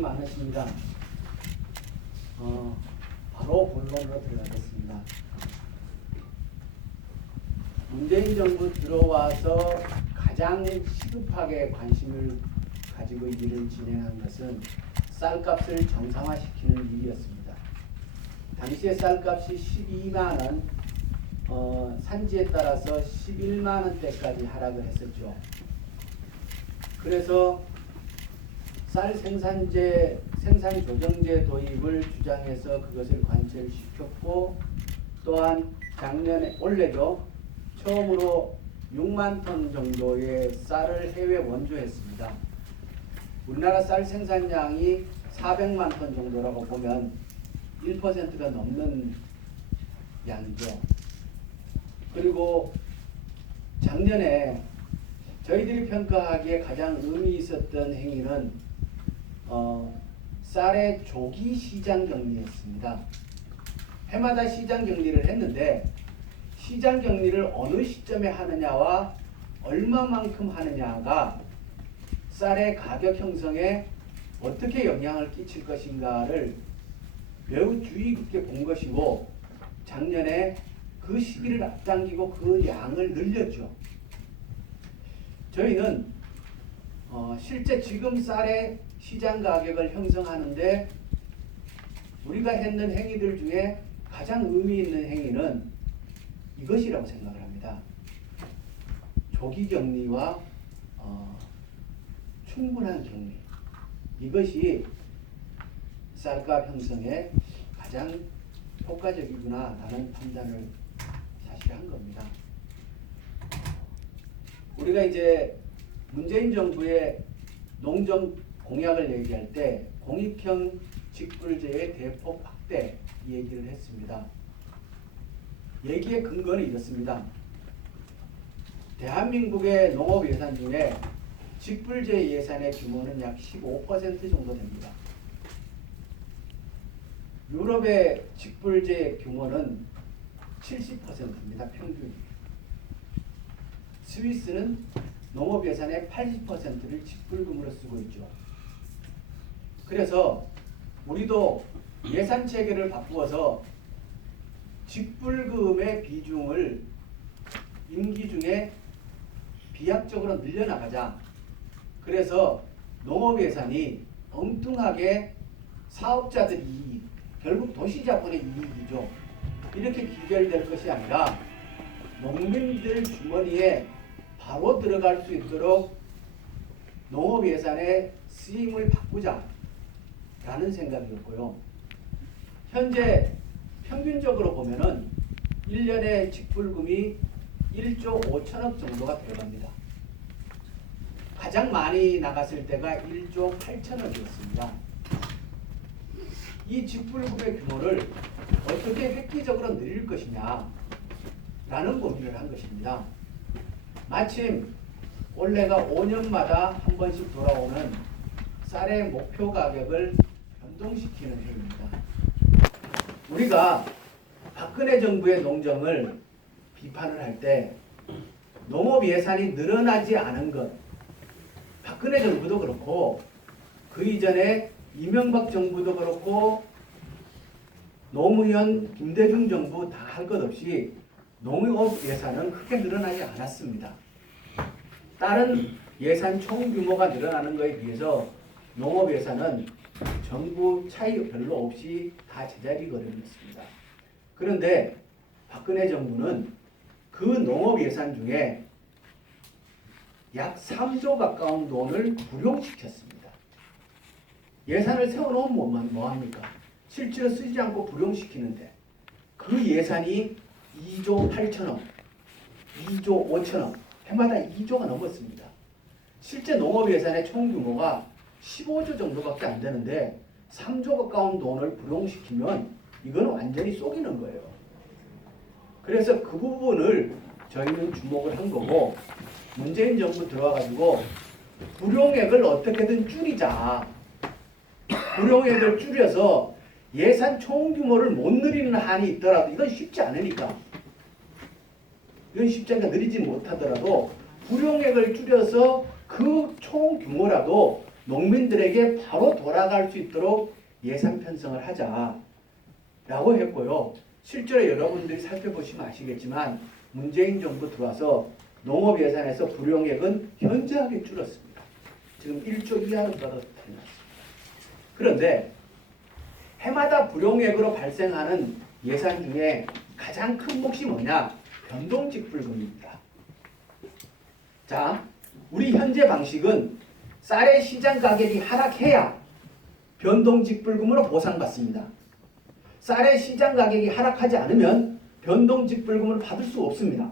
많으십니다. 바로 본론으로 들어가겠습니다. 문재인 정부 들어와서 가장 시급하게 관심을 가지고 일을 진행한 것은 쌀값을 정상화시키는 일이었습니다. 당시에 쌀값이 12만 원, 산지에 따라서 11만 원대까지 하락을 했었죠. 그래서 쌀 생산 조정제 도입을 주장해서 그것을 관철시켰고, 또한 올해도 처음으로 6만 톤 정도의 쌀을 해외 원조했습니다. 우리나라 쌀 생산량이 400만 톤 정도라고 보면 1%가 넘는 양이죠. 그리고 작년에 저희들이 평가하기에 가장 의미 있었던 행위는 쌀의 조기 시장 격리였습니다. 해마다 시장 격리를 했는데, 시장 격리를 어느 시점에 하느냐와 얼마만큼 하느냐가 쌀의 가격 형성에 어떻게 영향을 끼칠 것인가를 매우 주의 깊게 본 것이고, 작년에 그 시기를 앞당기고 그 양을 늘렸죠. 저희는 실제 지금 쌀의 시장 가격을 형성하는데 우리가 했는 행위들 중에 가장 의미 있는 행위는 이것이라고 생각을 합니다. 조기 격리와 충분한 격리, 이것이 쌀값 형성에 가장 효과적이구나 라는 판단을 사실 한 겁니다. 우리가 이제 문재인 정부의 농정 공약을 얘기할 때 공익형 직불제의 대폭 확대 얘기를 했습니다. 얘기의 근거는 이렇습니다. 대한민국의 농업 예산 중에 직불제 예산의 규모는 약 15% 정도 됩니다. 유럽의 직불제 규모는 70%입니다. 평균이. 스위스는 농업 예산의 80%를 직불금으로 쓰고 있죠. 그래서 우리도 예산 체계를 바꾸어서 직불금의 비중을 임기 중에 비약적으로 늘려나가자. 그래서 농업 예산이 엉뚱하게 사업자들 이익, 결국 도시자본의 이익이죠. 이렇게 귀결될 것이 아니라 농민들 주머니에 바로 들어갈 수 있도록 농업 예산의 쓰임을 바꾸자 라는 생각이었고요. 현재 평균적으로 보면은 1년에 직불금이 1조 5천억 정도가 들어갑니다. 가장 많이 나갔을 때가 1조 8천억이었습니다. 이 직불금의 규모를 어떻게 획기적으로 늘릴 것이냐 라는 고민을 한 것입니다. 마침 올해가 5년마다 한 번씩 돌아오는 쌀의 목표 가격을 변동시키는 해입니다. 우리가 박근혜 정부의 농정을 비판을 할 때 농업 예산이 늘어나지 않은 것, 박근혜 정부도 그렇고 그 이전에 이명박 정부도 그렇고 노무현, 김대중 정부 다 할 것 없이 농업 예산은 크게 늘어나지 않았습니다. 다른 예산 총 규모가 늘어나는 것에 비해서 농업 예산은 정부 차이 별로 없이 다 제자리 걸음이었습니다. 그런데 박근혜 정부는 그 농업 예산 중에 약 3조 가까운 돈을 불용시켰습니다. 예산을 세워놓으면 뭐합니까? 실제로 쓰지 않고 불용시키는데 그 예산이 2조 8천억, 2조 5천억, 해마다 2조가 넘었습니다. 실제 농업 예산의 총 규모가 15조 정도밖에 안 되는데 3조 가까운 돈을 불용시키면 이건 완전히 속이는 거예요. 그래서 그 부분을 저희는 주목을 한 거고, 문재인 정부 들어와가지고 불용액을 어떻게든 줄이자. 불용액을 줄여서 예산 총 규모를 못 늘리는 한이 있더라도 이건 쉽지 않으니까. 이건 쉽지 않으니까 늘리지 못하더라도 불용액을 줄여서 그 총 규모라도 농민들에게 바로 돌아갈 수 있도록 예산 편성을 하자라고 했고요. 실제로 여러분들이 살펴보시면 아시겠지만 문재인 정부 들어와서 농업 예산에서 불용액은 현저하게 줄었습니다. 지금 1조 이하로 떨어졌습니다. 그런데 해마다 불용액으로 발생하는 예산 중에 가장 큰 몫이 뭐냐? 변동직불금입니다. 자, 우리 현재 방식은 쌀의 시장 가격이 하락해야 변동직불금으로 보상받습니다. 쌀의 시장 가격이 하락하지 않으면 변동직불금을 받을 수 없습니다.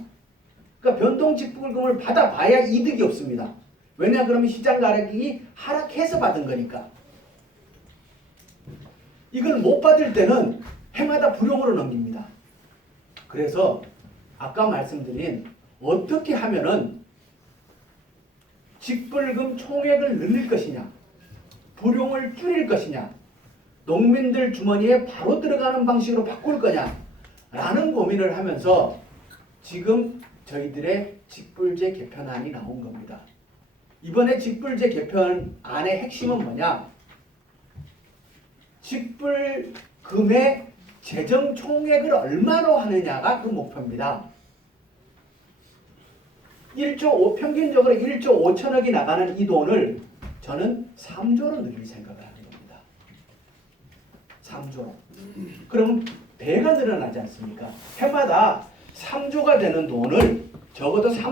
그러니까 변동직불금을 받아봐야 이득이 없습니다. 왜냐? 그러면 시장 가격이 하락해서 받은 거니까. 이걸 못 받을 때는 해마다 불용으로 넘깁니다. 그래서 아까 말씀드린 어떻게 하면은 직불금 총액을 늘릴 것이냐, 불용을 줄일 것이냐, 농민들 주머니에 바로 들어가는 방식으로 바꿀 거냐 라는 고민을 하면서 지금 저희들의 직불제 개편안이 나온 겁니다. 이번에 직불제 개편안의 핵심은 뭐냐? 직불금의 재정 총액을 얼마로 하느냐가 그 목표입니다. 평균적으로 1조 5천억이 나가는 이 돈을 저는 3조로 늘릴 생각을 하는 겁니다. 3조로. 그러면 배가 늘어나지 않습니까? 해마다 3조가 되는 돈을 적어도